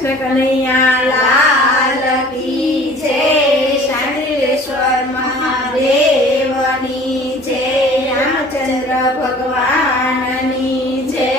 કૃષ્ણ કનૈયા લાલ કી જય, શાંતિલેશ્વર મહાદેવની જય, રામચંદ્ર ભગવાનની જય।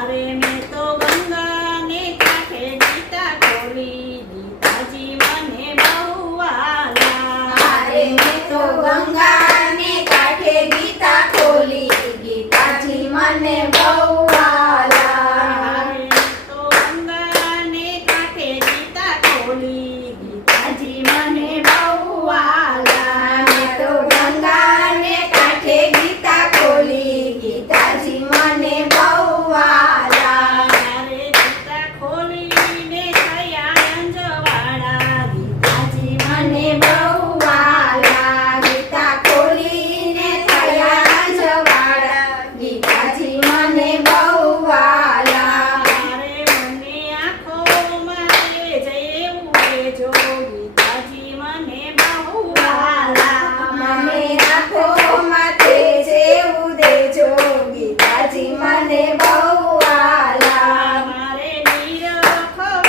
અરે મેં તો ગંગાને કાંઠે ગીતા ખોલી, ગીતાજી મને બહુ વાલા। અરે મેં તો ગંગાને કાંઠે ગીતા ખોલી, ગીતાજી મને બહુ વાલા। અરે મેં તો ગંગાને કાંઠે ગીતા ખોલી, ગીતાજી મને બહુ વાલા। મેં તો ગંગાને કાંઠે ગીતા ખોલી, ગીતાજી મને બહુ વાલા। અરે ગીતા ખોલીને થયા અંજવાળા, ગીતાજી મને બહુ વાલા। ગીતા ખોલીને થયા અંજવાળા, ગીતાજી મને બહુ વાલા। અરે મને આંખોમાં દેજે એવું દેજો, ગીતાજી મને બહુ વાલા। મને આંખોમાં તેજ એવું દેજો, ગીતાજી મને બહુ વાલા। મારે નિરખવા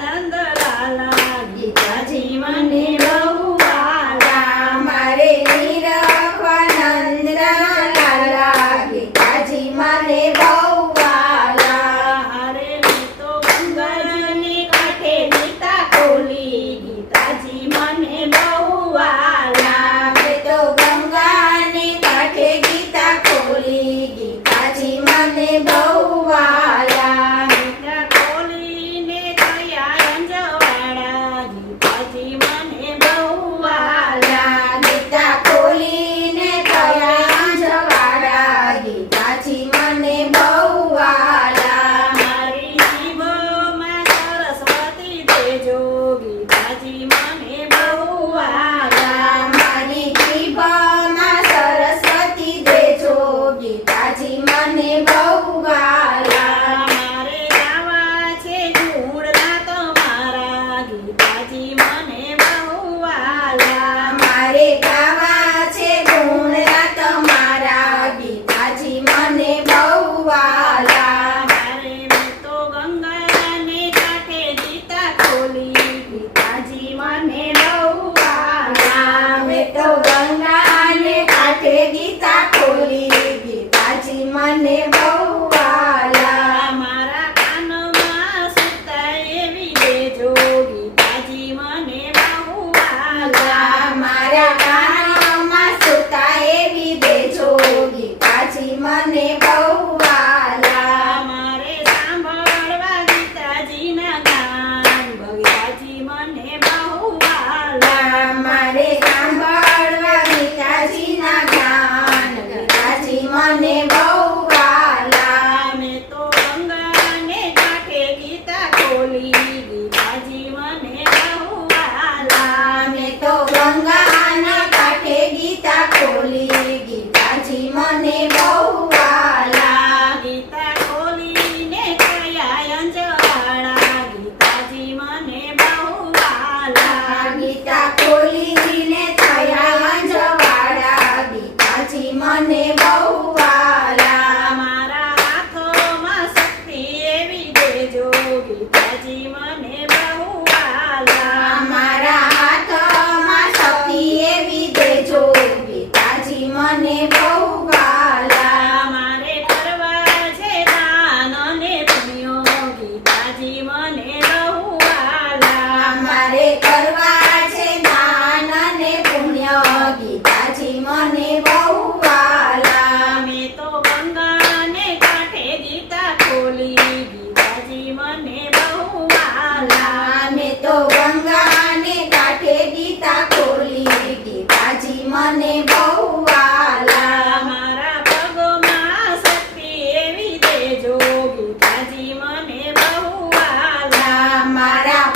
નંદલાલા, ગીતાજી મને બહુ વાલા। મારે નિરખવા નંદલાલા, ગીતાજી મને બહુ વાલા। અરે મેં તો ગંગાને કાંઠે ગીતા ખોલી, ગીતાજી મને બહુ વાલા। મેં તો ગંગાને કાંઠે ગીતા ખોલી, ગીતાજી મને બહુ વાલા। ગીતા ખોલીને થયા અંજવાળા, ગીતાજી મને બહુ વાલા। ગીતા ખોલીને થયા અંજવાળા, ગીતાજી મને બહુ વાલા। મારી જીભમાં સરસ્વતી દેજો, ગીતાજી મને બહુ વાલા। મારી જીભમાં સરસ્વતી દેજો, ગીતાજી મને બહુ વાલા। મારે ગાવા છે ગુણના તમારા, ગીતાજી મને બહુ વાલા। મારે ગાવા છે ગુણના તમારા, ગીતાજી મને બહુ વાલા। મારે મેં તો ગંગાને કાંઠે ગીતા ખોલી, ગીતાજી મને બહુ વાલા। મેં તો ગંગાને કાંઠે ગીતા ખોલી, ગીતાજી મને બહુ વાલા। મારા કાનમાં સુતા એવી દેજો, ગીતાજી મને બહુ વાલા। મારા કાનમાં સુતા એવી દેજો, ગીતાજી મને બહુ વાલા। મારે સાંભળવા ગીતાજીના ગાન, ગીતાજી મને બહુ વાલા। મારે સાંભળવા ગીતાજીના ગાન, ગીતાજી મને બહુ વાલા। મેં તો ગંગાને કાંઠે ગીતા ખોલી, ગીતાજી મને બહુ વાલા। મેં તો ગંગાના કાંઠે ગીતા ખોલી, ગીતાજી મને બહુ વાલા। ગીતા ખોલીને થયા અંજવાળા, ગીતાજી મને બહુ વાલા। ગીતા ખોલીને થયા અંજવાળા, ગીતાજી મને બહુ વાલા। મારા હાથોમાં શક્તિ એવી દેજો, ગીતાજી મને બહુ વાલા। મારા હાથમાં શક્તિ એવી દેજો, ગીતાજી મને બહુ વાલા। મારે કરવા છે દાન અને પુણ્યો, ગીતાજી મને બહુ વાલા। મારે કરવા છે દાન અને પુણ્ય, ગીતાજી મને બહુ વાલા। મેં તો ગંગાને કાંઠે ગીતા ખોલી, ગીતાજી મને બહુ વાલા। મેં તો ગંગાને કાંઠે ગીતા ખોલી, ગીતાજી મને બહુ વાલા। મારા પગમાં શક્તિ એવી દેજો, ગીતાજી મને બહુ વાલા। મારા